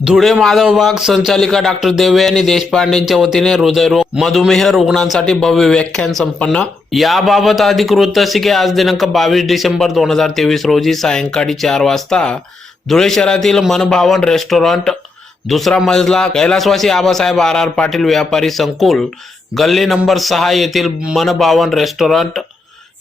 धुळे माधव बाग संचालिका डॉक्टर देवयानी देशपांडेंच्या वतीने हृदयरोग मधुमेह रुग्णांसाठी भव्य व्याख्यान संपन्न. याबाबत अधिक वृत्तसिके आज दिनांक बावीस डिसेंबर दोन हजार तेवीस रोजी सायंकाळी चार वाजता धुळे शहरातील मनभावन रेस्टॉरंट दुसरा मजला कैलासवासी आबासाहेब आर आर पाटील व्यापारी संकुल गल्ली नंबर सहा येथील मनभावन रेस्टॉरंट.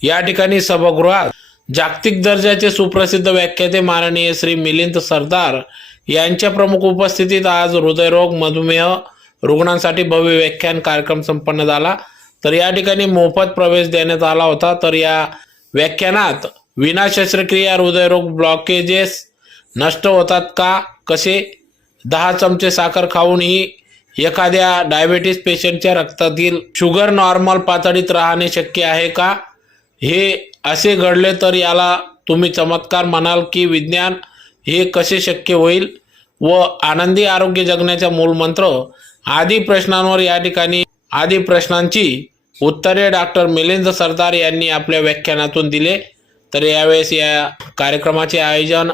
या ठिकाणी सभागृहात जागतिक दर्जाचे सुप्रसिद्ध व्याख्याते माननीय श्री मिलिंद सरदार यांच्या प्रमुख उपस्थितीत आज हृदयरोग मधुमेह रुग्णांसाठी भव्य व्याख्यान कार्यक्रम संपन्न झाला. तर या ठिकाणी मोफत प्रवेश देण्यात आला होता. तर या व्याख्यानात विना शस्त्रक्रिया हृदयरोग ब्लॉकेजेस नष्ट होतात का? कसे? दहा चमचे साखर खाऊनही एखाद्या डायबेटीस पेशंटच्या रक्तातील शुगर नॉर्मल पातळीत राहणे शक्य आहे का? हे असे घडले तर याला तुम्ही चमत्कार म्हणाल की विज्ञान हे कसे शक्य होईल व आनंदी आरोग्य जगण्याचा मूलमंत्र आदी प्रश्नांवर या ठिकाणी आदी प्रश्नांची उत्तरे डॉक्टर मिलिंद सरदार यांनी आपल्या व्याख्यानातून दिले. तर यावेळेस या कार्यक्रमाचे आयोजन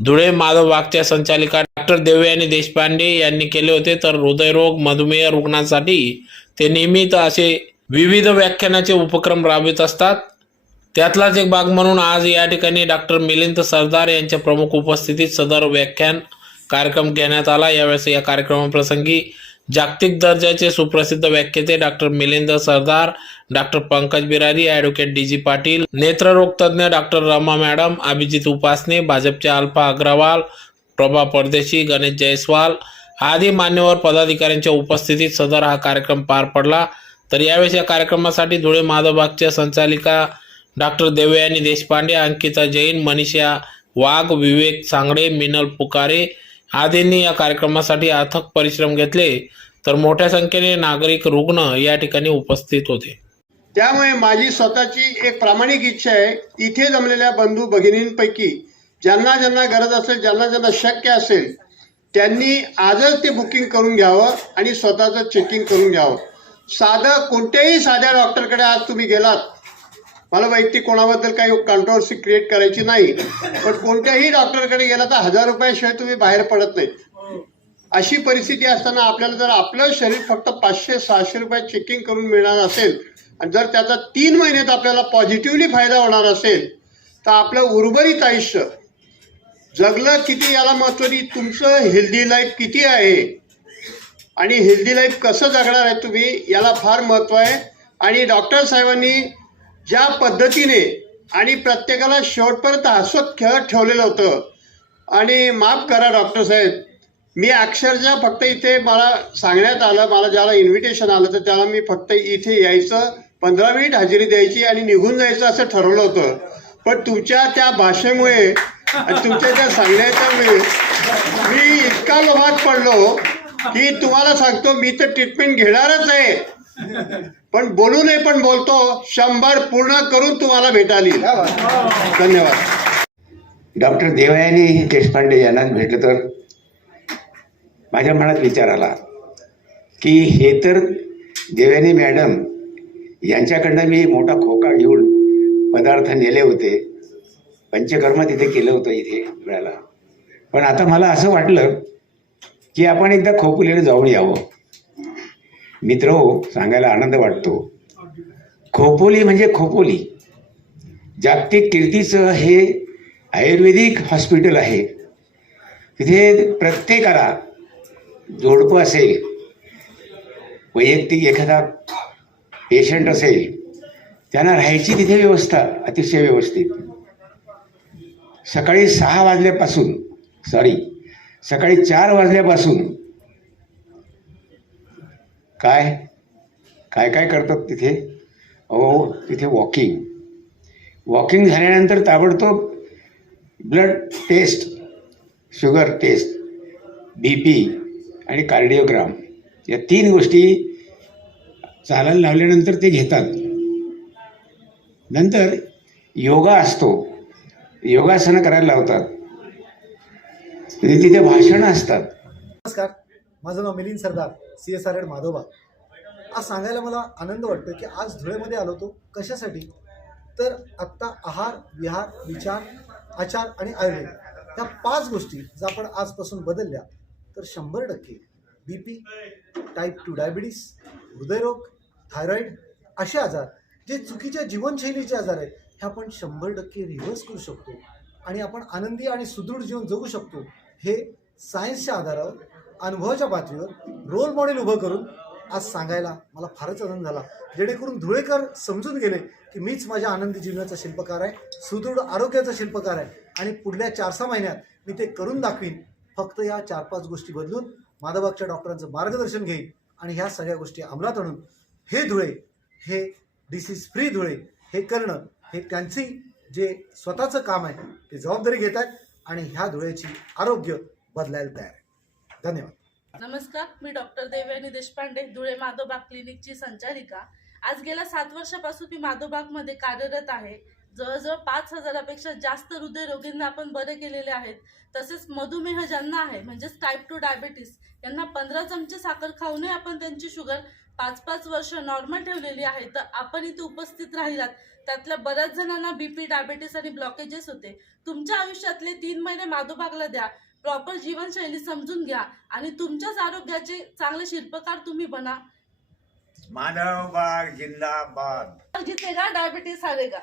धुळे माधव बागच्या संचालिका डॉक्टर देवयानी देशपांडे यांनी केले होते. तर हृदयरोग मधुमेह रुग्णांसाठी ते नियमित असे विविध व्याख्यानाचे उपक्रम राबवित असतात. त्यातलाच एक भाग म्हणून आज या ठिकाणी डॉक्टर मिलिंद सरदार यांच्या प्रमुख उपस्थितीत सदर व्याख्यान कार्यक्रम घेण्यात आला. यावेळेस या कार्यक्रमाप्रसंगी जागतिक दर्जाचे सुप्रसिद्ध व्याख्याते doctor Milind Sardar doctor Pankaj Birari advocate D G Patil नेत्ररोग तज्ज्ञ डॉक्टर रमा मॅडम अभिजित उपासने भाजपचे अल्फा अग्रवाल प्रभा परदेशी गणेश जयस्वाल आदी मान्यवर पदाधिकाऱ्यांच्या उपस्थितीत सदर हा कार्यक्रम पार पडला. तर यावेळेस या कार्यक्रमासाठी धुळे माधवबागच्या संचालिका डॉक्टर देवयानी देशपांडे अंकिता जैन मनीषा वाघ विवेक सांगडे मिनल पुकारे आदींनी या कार्यक्रमासाठी अथक परिश्रम घेतले. तर मोठ्या संख्येने नागरिक रुग्ण या ठिकाणी उपस्थित होते. त्यामुळे माझी स्वतःची एक प्रामाणिक इच्छा आहे इथे जमलेल्या बंधू भगिनींपैकी ज्यांना ज्यांना गरज असेल ज्यांना ज्यांना शक्य असेल त्यांनी आजच ते बुकिंग करून घ्यावं आणि स्वतःचं चेकिंग करून घ्यावं. साधं कोणत्याही साध्या डॉक्टरकडे आज तुम्ही गेलात मला वैयक्तिक कोणाबद्दल काही कॉन्ट्रोवर्सी क्रिएट करायची नाही पण कोणत्याही डॉक्टरकडे गेला तर हजार रुपयाशिवाय तुम्ही बाहेर पडत नाहीत. अशी परिस्थिती असताना आपल्याला जर आपलं शरीर फक्त पाचशे सहाशे रुपये चेकिंग करून मिळणार असेल आणि जर त्याचा तीन महिन्यात आपल्याला पॉझिटिव्हली फायदा होणार असेल तर आपलं उर्वरित आयुष्य जगलं किती याला महत्त्व नाही तुमचं हेल्दी लाईफ किती आहे आणि हेल्दी लाईफ कसं जगणार आहे तुम्ही याला फार महत्त्व आहे. आणि डॉक्टर साहेबांनी ज्या पद्धतीने आणि प्रत्येकाला शेवटपर्यंत हसत खेळत ठेवलेलं होतं. आणि माफ करा डॉक्टर साहेब. मी अक्षरशः फक्त इथे मला सांगण्यात आलं मला ज्याला इन्व्हिटेशन आलं तर त्याला मी फक्त इथे यायचं पंधरा मिनिट हजेरी द्यायची आणि निघून जायचं असं ठरवलं होतं. पण तुमच्या त्या भाषेमुळे तुमच्या त्या सांगण्याच्यामुळे मी इतका लोभात पडलो की तुम्हाला सांगतो मी तर ट्रीटमेंट घेणारच आहे. पण बोलू नये पण बोलतो. शंभर पूर्ण करून तुम्हाला भेटाली धन्यवाद. डॉक्टर देवयानी देशपांडे यांना भेटलं तर? माझ्या मनात विचार आला की हे तर देवयानी मॅडम यांच्याकडनं मी मोठा खोका घेऊन पदार्थ नेले होते. पंचकर्म तिथे केलं होतं इथे वेळाला. पण आता मला असं वाटलं की आपण एकदा खोकुलेलं जाऊन यावं. मित्र हो, सांगायला आनंद वाटतो. खोपोली म्हणजे खोपोली. जागतिक कीर्तीचं हे आयुर्वेदिक हॉस्पिटल आहे. तिथे प्रत्येकाला जोडपं असेल वैयक्तिक एखादा पेशंट असेल त्यांना राहायची तिथे व्यवस्था अतिशय व्यवस्थित. सकाळी सहा वाजल्यापासून सॉरी सकाळी चार वाजल्यापासून काय? काय काय करतात तिथे? अहो तिथे वॉकिंग वॉकिंग झाल्यानंतर ताबडतोब blood test sugar test B P आणि कार्डिओग्राम या तीन गोष्टी चालायला लावल्यानंतर ते घेतात. नंतर योगा असतो. योगासनं करायला लावतात. तिथे भाषणं असतात. नमस्कार. माझं नाव Milind Sardar. C S R add माधोबा. आज सांगायला मला आनंद वाटतो की आज धुळेमध्ये आलो होतो. कशासाठी? तर आत्ता आहार विहार विचार आचार आणि आयुर्वेद ह्या पाच गोष्टी जर आपण आजपासून बदलल्या तर शंभर टक्के B P type two diabetes हृदयरोग थायरॉईड असे आजार जे चुकीच्या जीवनशैलीचे आजार आहेत हे आपण शंभर टक्के रिव्हर्स करू शकतो. आणि आपण आनंदी आणि सुदृढ जीवन जगू शकतो. हे सायन्सच्या आधारावर अनुभवाच्या पातळीवर रोल मॉडेल उभं करून आज सांगायला मला फारच आनंद झाला. जेणेकरून धुळेकर समजून गेले की मीच माझ्या आनंदी जीवनाचा शिल्पकार आहे सुदृढ आरोग्याचा शिल्पकार आहे आणि पुढल्या चार सहा महिन्यात मी ते करून दाखवीन. फक्त या चार पाच गोष्टी बदलून माधबागच्या डॉक्टरांचं मार्गदर्शन घेईन आणि ह्या सगळ्या गोष्टी अंमलात आणून हे धुळे हे डिसीज फ्री धुळे हे करणं हे त्यांची जे स्वतःचं काम आहे ते जबाबदारी घेत आहेत आणि ह्या धुळ्याची आरोग्य बदलायला तयार आहे. धन्यवाद. नमस्कार मी डॉक्टर देवयानी देशपांडे धुळे माधोबाग क्लिनिकची संचालिका. आज गेल्या सात वर्षापासून मी माधवबागमध्ये कार्यरत आहे. जवळजवळ पाच हजारापेक्षा जास्त हृदयरोगींना आपण बरे केलेले आहेत. तसेच मधुमेह ज्यांना आहे म्हणजेच टाईप टू डायबेटीस यांना पंधरा चमचे साखर खाऊनही आपण त्यांची शुगर पाच पाच वर्ष नॉर्मल ठेवलेली आहे. तर आपण इथे उपस्थित राहिलात. त्यातल्या बऱ्याच जणांना बीपी डायबेटीस आणि ब्लॉकेजेस होते. तुमच्या आयुष्यातले तीन महिने माधोबागला द्या. प्रॉपर जीवनशैली समजून घ्या आणि तुमच्याच आरोग्याचे चांगले शिल्पकार तुम्ही बना. माधवबाग जिंदाबाद. जितेगा डायबिटीस हारेगा